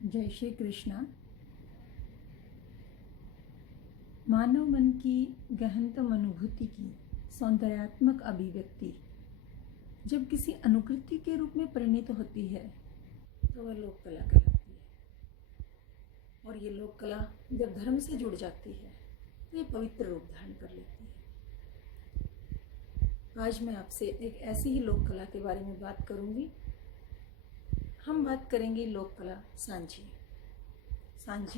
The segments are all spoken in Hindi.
जय श्री कृष्णा। मानव मन की गहनतम अनुभूति की सौंदर्यात्मक अभिव्यक्ति जब किसी अनुकृति के रूप में परिणित होती है तो वह लोक कला कहलाती है। और ये लोक कला जब धर्म से जुड़ जाती है तो ये पवित्र रूप धारण कर लेती है। आज मैं आपसे एक ऐसी ही लोक कला के बारे में बात करूंगी। हम बात करेंगे लोक कला सांझी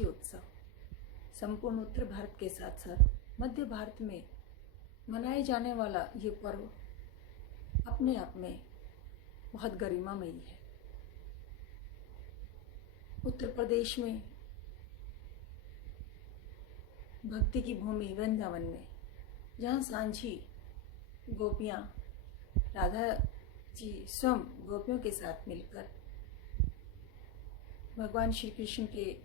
उत्सव। संपूर्ण उत्तर भारत के साथ साथ मध्य भारत में मनाए जाने वाला ये पर्व अपने आप में बहुत गरिमामयी है। उत्तर प्रदेश में भक्ति की भूमि वृंदावन में, जहाँ सांझी गोपियाँ राधा जी स्वयं गोपियों के साथ मिलकर भगवान श्री कृष्ण के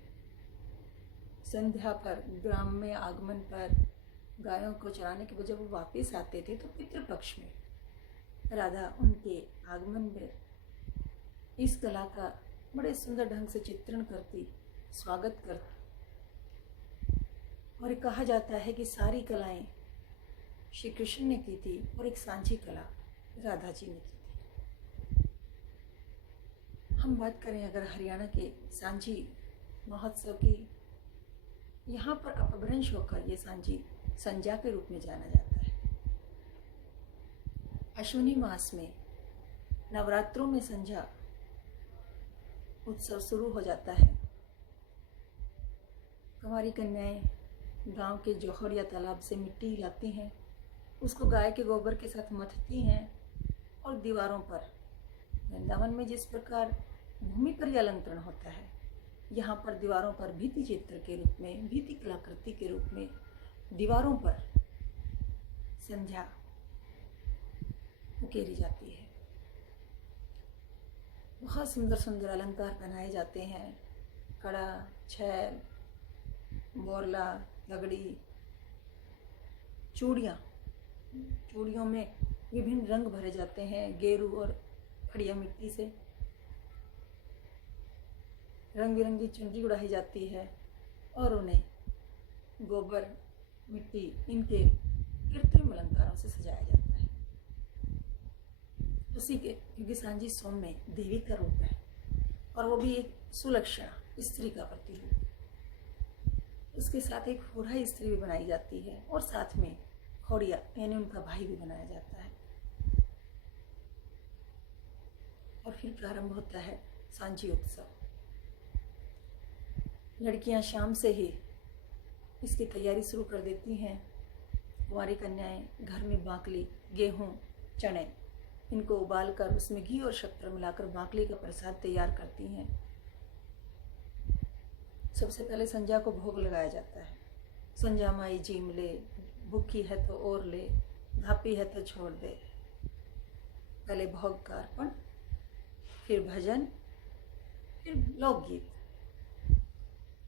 संध्या पर, ग्राम में आगमन पर गायों को चराने के बाद जब वो वापस आते थे तो पितृपक्ष में राधा उनके आगमन में इस कला का बड़े सुंदर ढंग से चित्रण करती, स्वागत करती। और कहा जाता है कि सारी कलाएं श्री कृष्ण ने की थी और एक सांझी कला राधा जी ने की थी। हम बात करें अगर हरियाणा के सांझी महोत्सव की, यहाँ पर अपभ्रंश होकर ये सांझी संध्या के रूप में जाना जाता है। अश्विनी मास में नवरात्रों में संध्या उत्सव शुरू हो जाता है। कुंवारी कन्याएं गांव के जोहर या तालाब से मिट्टी लाती हैं, उसको गाय के गोबर के साथ मथती हैं और दीवारों पर, वृंदावन में जिस प्रकार भूमि पर यह अलंकरण होता है, यहाँ पर दीवारों पर भित्ति चित्र के रूप में, भित्ति कलाकृति के रूप में दीवारों पर संध्या उकेरी जाती है। बहुत सुंदर सुंदर अलंकार पहनाए जाते हैं। कड़ा, छैल, बोरला, लगड़ी, चूड़ियों में विभिन्न रंग भरे जाते हैं। गेरू और खड़िया मिट्टी से रंग बिरंगी चुनरी उड़ाई जाती है और उन्हें गोबर, मिट्टी, इनके कृत्रिम अलंकारों से सजाया जाता है। उसी के, क्योंकि सांझी सौम्य देवी का रूप है और वो भी एक सुलक्षणा स्त्री का प्रतिरूप। उसके साथ एक होरा स्त्री भी बनाई जाती है और साथ में खोड़िया यानी उनका भाई भी बनाया जाता है। और फिर प्रारंभ होता है सांझी उत्सव। लड़कियां शाम से ही इसकी तैयारी शुरू कर देती हैं। कुंवारी कन्याएं घर में बाकली, गेहूं, चने, इनको उबालकर उसमें घी और शक्कर मिलाकर बाकली का प्रसाद तैयार करती हैं। सबसे पहले संध्या को भोग लगाया जाता है। संध्या माई जीम ले, भूखी है तो और ले, धापी है तो छोड़ दे। पहले भोग का अर्पण, फिर भजन, फिर लोकगीत।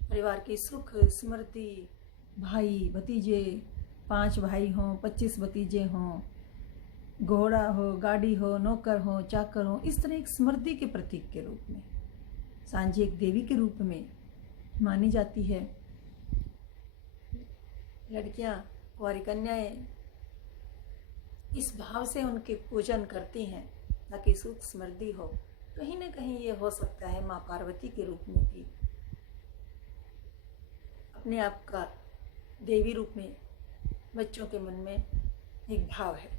परिवार की सुख स्मृति, भाई भतीजे, 5 भाई हों, 25 भतीजे हों, घोड़ा हो, गाड़ी हो, नौकर हो, चाकर हो, इस तरह एक स्मृति के प्रतीक के रूप में सांझी एक देवी के रूप में मानी जाती है। लड़कियां, कुंवारी कन्याएं इस भाव से उनके पूजन करती हैं ताकि सुख समृद्धि हो। कहीं ना कहीं ये हो सकता है माँ पार्वती के रूप में भी अपने आप का देवी रूप में बच्चों के मन में एक भाव है।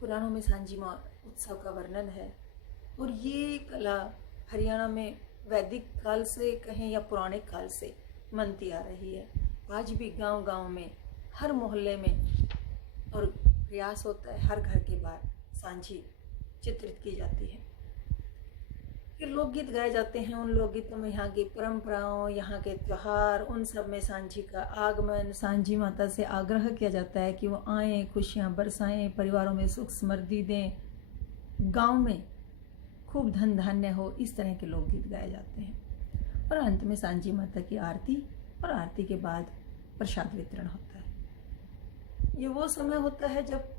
पुराणों में सांझी माँ उत्सव का वर्णन है और ये कला हरियाणा में वैदिक काल से कहें या पुराने काल से मनती आ रही है। आज भी गांव-गांव में, हर मोहल्ले में और प्रयास होता है हर घर के बाहर सांझी चित्रित की जाती है। फिर लोकगीत गाए जाते हैं। उन लोकगीतों में यहाँ की परंपराओं, यहाँ के त्यौहार, उन सब में सांझी का आगमन, सांझी माता से आग्रह किया जाता है कि वो आएँ, खुशियाँ बरसाएं, परिवारों में सुख समृद्धि दें, गांव में खूब धन धान्य हो। इस तरह के लोकगीत गाए जाते हैं और अंत में सांझी माता की आरती और आरती के बाद प्रसाद वितरण होता है। ये वो समय होता है जब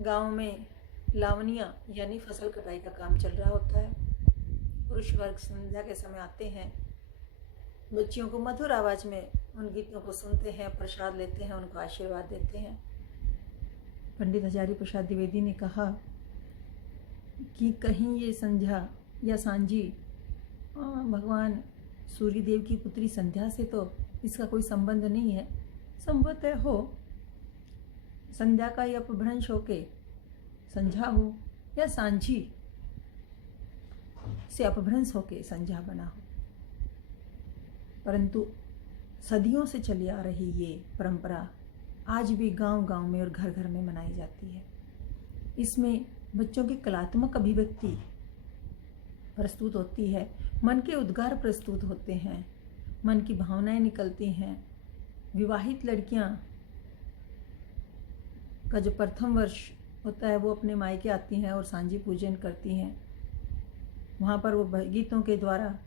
गांव में लावनिया यानी फसल कटाई का काम चल रहा होता है पुरुष वर्ग संध्या के समय आते हैं, बच्चियों को मधुर आवाज में उन गीतों को सुनते हैं, प्रसाद लेते हैं, उनको आशीर्वाद देते हैं। पंडित हजारी प्रसाद द्विवेदी ने कहा कि कहीं ये संध्या या सांझी भगवान सूर्यदेव की पुत्री संध्या से तो इसका कोई संबंध नहीं है। संभवतः हो संध्या का या अपभ्रंश होके संध्या हो, या सांझी से अपभ्रंश होके संध्या बना हो, परंतु सदियों से चली आ रही ये परंपरा आज भी गांव-गांव में और घर-घर में मनाई जाती है। इसमें बच्चों की कलात्मक अभिव्यक्ति प्रस्तुत होती है, मन के उद्गार प्रस्तुत होते हैं, मन की भावनाएं निकलती हैं। विवाहित लड़कियां का जो प्रथम वर्ष होता है वो अपने मायके आती हैं और सांझी पूजन करती हैं। वहाँ पर वो गीतों के द्वारा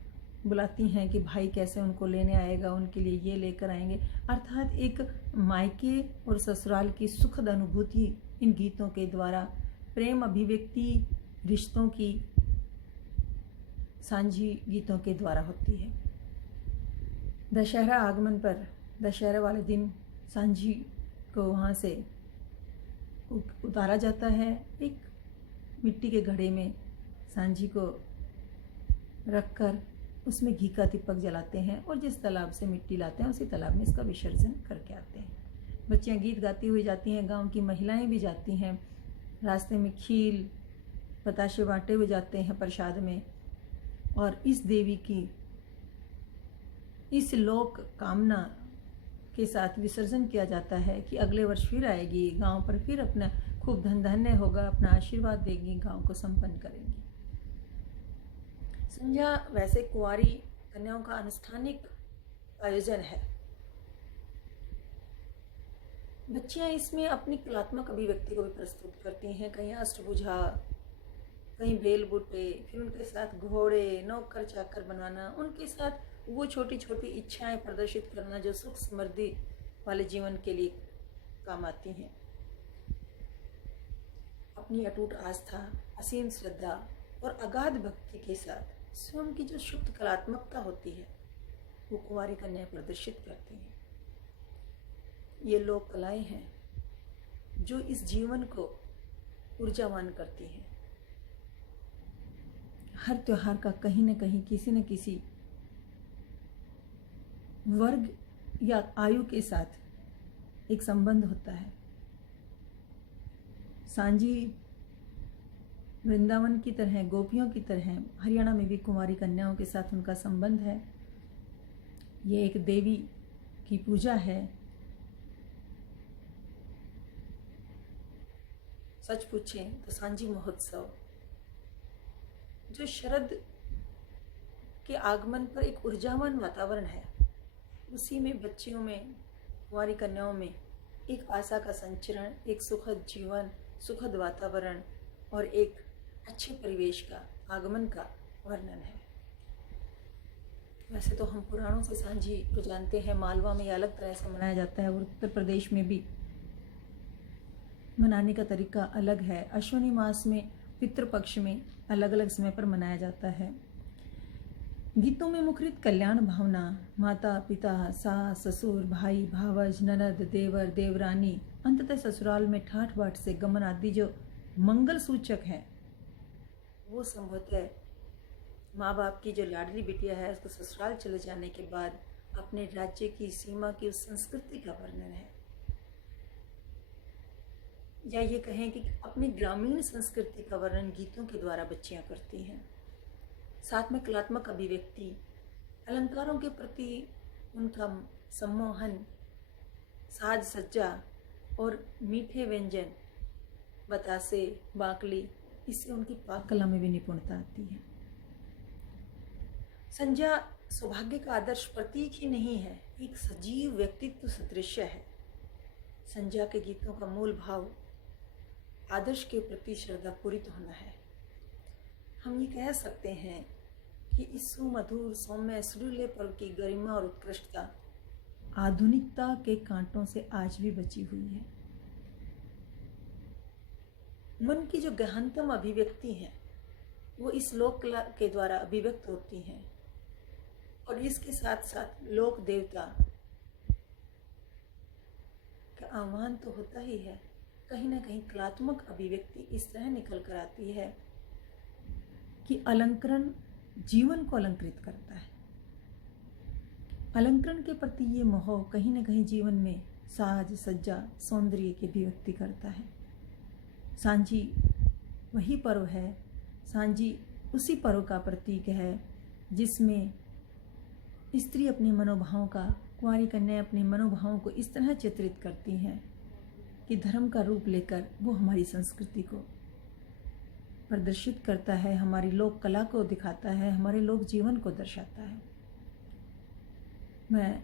बुलाती हैं कि भाई कैसे उनको लेने आएगा, उनके लिए ये लेकर आएंगे। अर्थात एक मायके और ससुराल की सुखद अनुभूति इन गीतों के द्वारा, प्रेम अभिव्यक्ति रिश्तों की सांझी गीतों के द्वारा होती है। दशहरा आगमन पर दशहरा वाले दिन सांझी को वहाँ से उतारा जाता है। एक मिट्टी के घड़े में सांझी को रखकर उसमें घी का दीपक जलाते हैं और जिस तालाब से मिट्टी लाते हैं उसी तालाब में इसका विसर्जन करके आते हैं। बच्चियां गीत गाती हुई जाती हैं, गांव की महिलाएं भी जाती हैं, रास्ते में खील बताशे बांटे हुए जाते हैं प्रसाद में। और इस देवी की इस लोक कामना के साथ विसर्जन किया जाता है कि अगले वर्ष फिर आएगी, गांव पर फिर अपना खूब धन धान्य होगा, अपना आशीर्वाद देगी, गांव को संपन्न करेंगी। संध्या वैसे कुंवारी कन्याओं का अनुष्ठानिक आयोजन है। बच्चियां इसमें अपनी कलात्मक अभिव्यक्ति को भी प्रस्तुत करती हैं। कहीं अष्टभुजा, कहीं बेल बूटे, फिर उनके साथ घोड़े, नौकर चाकर बनवाना, उनके साथ वो छोटी छोटी इच्छाएं प्रदर्शित करना जो सुख समृद्धि वाले जीवन के लिए काम आती हैं। अपनी अटूट आस्था, असीम श्रद्धा और अगाध भक्ति के साथ स्वयं की जो शुद्ध कलात्मकता होती है वो कुंवारी कन्याएं प्रदर्शित करती हैं। ये लोक कलाएं हैं जो इस जीवन को ऊर्जावान करती हैं। हर त्योहार का कहीं न कहीं किसी न किसी वर्ग या आयु के साथ एक संबंध होता है। सांझी वृंदावन की तरह, गोपियों की तरह हरियाणा में भी कुंवारी कन्याओं के साथ उनका संबंध है। ये एक देवी की पूजा है। सच पूछें तो सांझी महोत्सव जो शरद के आगमन पर एक ऊर्जावान वातावरण है, उसी में बच्चियों में, कुंवारी कन्याओं में एक आशा का संचरण, एक सुखद जीवन, सुखद वातावरण और एक अच्छे परिवेश का आगमन का वर्णन है। वैसे तो हम पुराणों से सांझी को जानते हैं। मालवा में अलग तरह से मनाया जाता है और उत्तर प्रदेश में भी मनाने का तरीका अलग है। अश्विनी मास में पितृपक्ष में अलग अलग समय पर मनाया जाता है। गीतों में मुखरित कल्याण भावना, माता पिता, सास ससुर, भाई भावज, ननद, देवर देवरानी, अंततः ससुराल में ठाठ बाट से गमन आदि जो मंगल सूचक हैं, वो संभवतः माँ बाप की जो लाडली बिटिया है उसको ससुराल चले जाने के बाद अपने राज्य की सीमा की उस संस्कृति का वर्णन है, या ये कहें कि अपनी ग्रामीण संस्कृति का वर्णन गीतों के द्वारा बच्चियां करती हैं। साथ में कलात्मक अभिव्यक्ति, अलंकारों के प्रति उनका सम्मोहन, साज सज्जा और मीठे व्यंजन, बतासे, बाकली, इससे उनकी पाक कला में भी निपुणता आती है। संध्या सौभाग्य का आदर्श प्रतीक ही नहीं है, एक सजीव व्यक्तित्व सदृश्य है। संध्या के गीतों का मूल भाव आदर्श के प्रति श्रद्धा पूरित होना है। हम ये कह सकते हैं कि इस सुमधुर सौम्य सुरीले पल की गरिमा और उत्कृष्टता आधुनिकता के कांटों से आज भी बची हुई है। मन की जो गहनतम अभिव्यक्ति है वो इस लोक कला के द्वारा अभिव्यक्त होती हैं। और इसके साथ साथ लोक देवता का आह्वान तो होता ही है, कहीं ना कहीं कलात्मक अभिव्यक्ति इस तरह निकल कर आती है कि अलंकरण जीवन को अलंकृत करता है। अलंकरण के प्रति ये मोह कहीं ना कहीं जीवन में साज सज्जा सौंदर्य की अभिव्यक्ति करता है। सांझी वही पर्व है, सांझी उसी पर्व का प्रतीक है जिसमें स्त्री अपने मनोभावों का, कुंवारी कन्या अपने मनोभावों को इस तरह चित्रित करती हैं कि धर्म का रूप लेकर वो हमारी संस्कृति को प्रदर्शित करता है, हमारी लोक कला को दिखाता है, हमारे लोक जीवन को दर्शाता है। मैं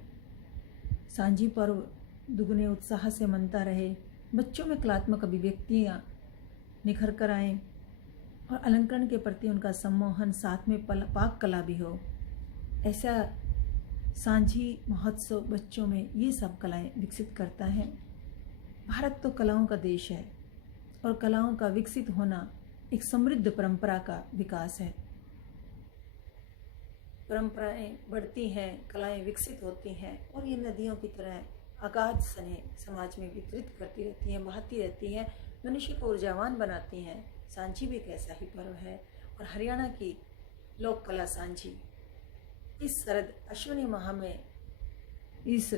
सांझी पर्व दुगने उत्साह से मनता रहे, बच्चों में कलात्मक अभिव्यक्तियाँ निखर कर आएँ और अलंकरण के प्रति उनका सम्मोहन, साथ में पाक कला भी हो। ऐसा सांझी महोत्सव बच्चों में ये सब कलाएं विकसित करता है। भारत तो कलाओं का देश है और कलाओं का विकसित होना एक समृद्ध परंपरा का विकास है। परंपराएं बढ़ती हैं, कलाएं विकसित होती हैं और ये नदियों की तरह अगाध सने समाज में वितरित करती रहती हैं, बहती रहती हैं, मनुष्य को ऊर्जावान बनाती हैं। सांझी भी एक ऐसा ही पर्व है और हरियाणा की लोक कला सांझी इस शरद अश्विनी माह में, इस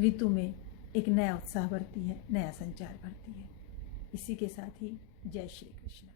ऋतु में एक नया उत्साह भरती है, नया संचार भरती है। इसी के साथ ही जय श्री कृष्ण।